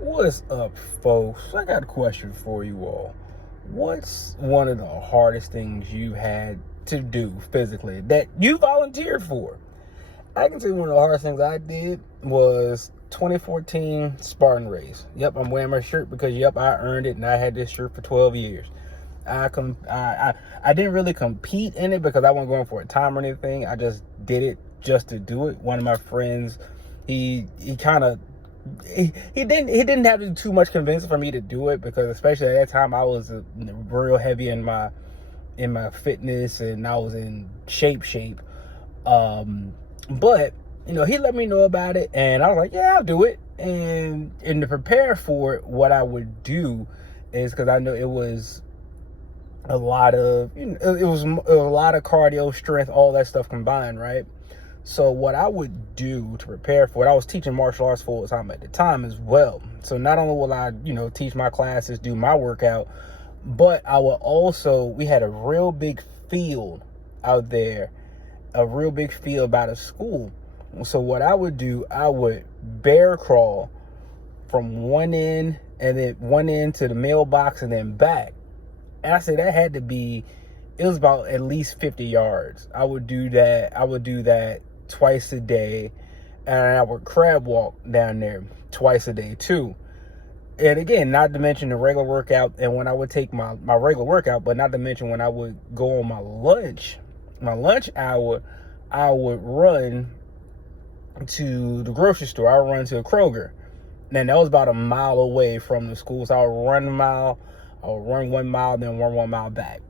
What's up, folks? I got a question for you all. What's one of the hardest things you had to do physically that you volunteered for? I can say one of the hardest things I did was 2014 Spartan race. Yep, I'm wearing my shirt because I earned it, and I had this shirt for 12 years. I didn't really compete in it because I wasn't going for a time or anything. I just did it just to do it. One of my friends, he kind of he didn't have to do too much convincing for me to do it, because especially at that time I was real heavy in my fitness, and I was in shape. But he let me know about it, and I was like, yeah, I'll do it. And to prepare for it, what I would do is, because I know it was a lot of it was a lot of cardio, strength, all that stuff combined, right? So what I would do to prepare for it, I was teaching martial arts full time at the time as well. So not only will I, teach my classes, do my workout, but I will also, we had a real big field out there, a real big field by the school. So what I would do, I would bear crawl from one end to the mailbox and then back. And I said that had to be, it was about at least 50 yards. I would do that twice a day, and I would crab walk down there twice a day too. And again, not to mention the regular workout, and when I would take my regular workout, but not to mention when I would go on my lunch hour, I would run to the grocery store. I would run to a Kroger. And that was about a mile away from the school. So I would run a mile, I would run 1 mile, then run 1 mile back,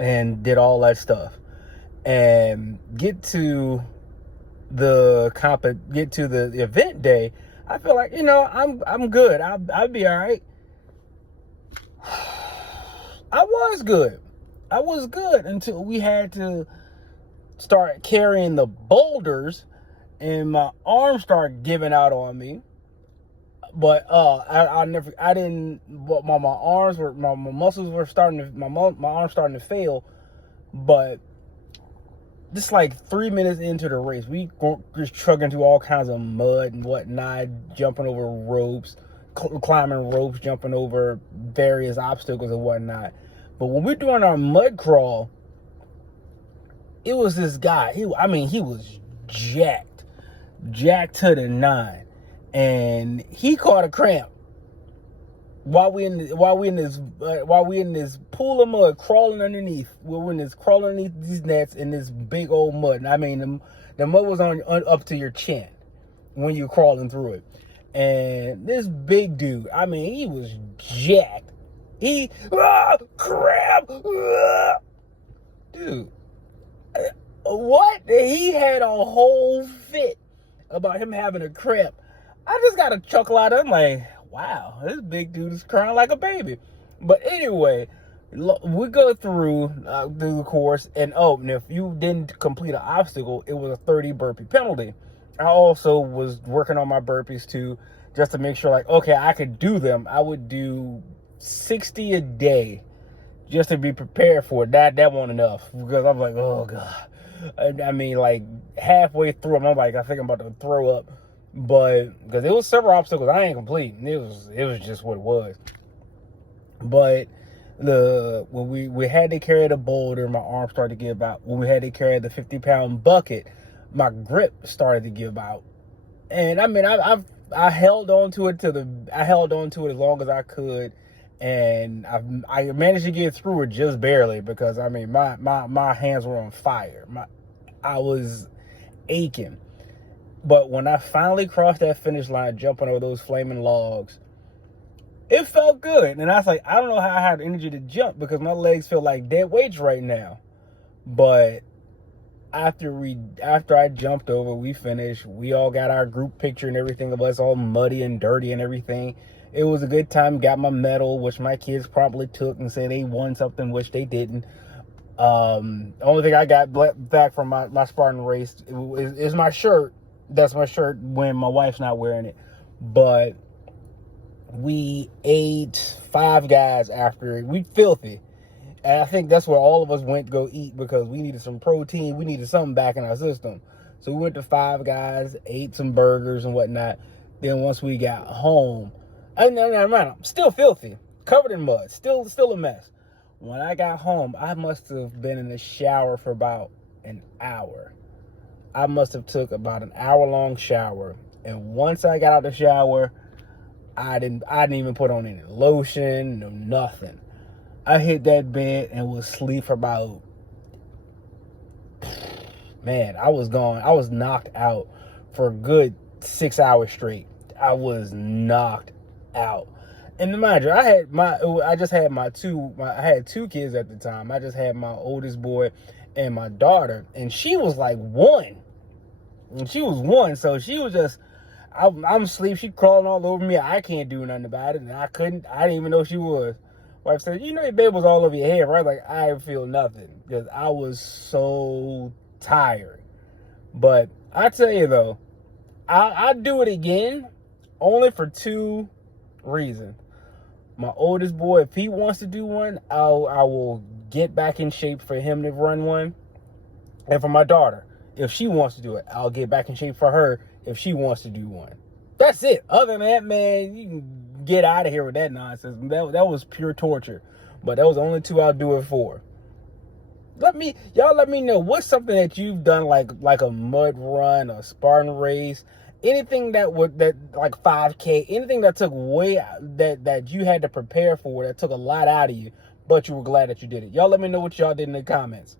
and did all that stuff. And get to the event day, I feel like, I'm good. I'll be all right. I was good until we had to start carrying the boulders, and my arms started giving out on me. But my muscles were starting to, my arms starting to fail. But just like 3 minutes into the race, we just chugging through all kinds of mud and whatnot, jumping over ropes, climbing ropes, jumping over various obstacles and whatnot. But when we're doing our mud crawl, it was this guy. He was jacked to the nine, and he caught a cramp while we in this pool of mud crawling underneath. We're crawling underneath these nets in this big old mud. And I mean, the mud was on up to your chin when you're crawling through it. And this big dude, he was jacked. Crap, dude. What? He had a whole fit about him having a cramp. I just got a chuckle out of him, like, wow, this big dude is crying like a baby. But anyway, we go through the course, and if you didn't complete an obstacle, it was a 30 burpee penalty. I also was working on my burpees too, just to make sure, like, okay, I could do them. I would do 60 a day just to be prepared for it. That wasn't enough, because I'm like, oh God. Like halfway through, I'm like, I think I'm about to throw up. But because there was several obstacles I ain't complete, it was just what it was. But when we had to carry the boulder, my arm started to give out. When we had to carry the 50-pound bucket, my grip started to give out. And I held on to it as long as I could, and I managed to get through it just barely, because my hands were on fire. I was aching. But when I finally crossed that finish line, jumping over those flaming logs, it felt good. And I was like, I don't know how I had energy to jump, because my legs feel like dead weights right now. But after I jumped over, we finished. We all got our group picture and everything of us all muddy and dirty and everything. It was a good time. Got my medal, which my kids probably took and said they won something, which they didn't. The only thing I got back from my Spartan race is my shirt. That's my shirt when my wife's not wearing it. But we ate Five Guys after it. We filthy. And I think that's where all of us went to go eat, because we needed some protein. We needed something back in our system. So we went to Five Guys, ate some burgers and whatnot. Then once we got home, And then I'm still filthy, covered in mud, still a mess. When I got home, I must have been in the shower for about an hour. I must have took about an hour-long shower. And once I got out the shower, I didn't even put on any lotion, no nothing. I hit that bed and was asleep for about, man, I was knocked out for a good 6 hours straight. I was knocked out. And mind you, I had two kids at the time. I just had my oldest boy and my daughter, and she was like 1. And she was 1, so she was just, I'm asleep, she crawling all over me. I can't do nothing about it, and I didn't even know she was. Wife said, you know your baby was all over your head, right? Like, I feel nothing, because I was so tired. But I tell you though, I'd do it again, only for 2 reasons. My oldest boy, if he wants to do one, I will get back in shape for him to run one. And for my daughter, if she wants to do it, I'll get back in shape for her if she wants to do one. That's it. Other than that, man, you can get out of here with that nonsense. That was pure torture. But that was the only 2 I'll do it for. Let me know what's something that you've done, like a mud run, a Spartan race, anything that like 5K, anything that took that you had to prepare for, that took a lot out of you, but you were glad that you did it. Y'all let me know what y'all did in the comments.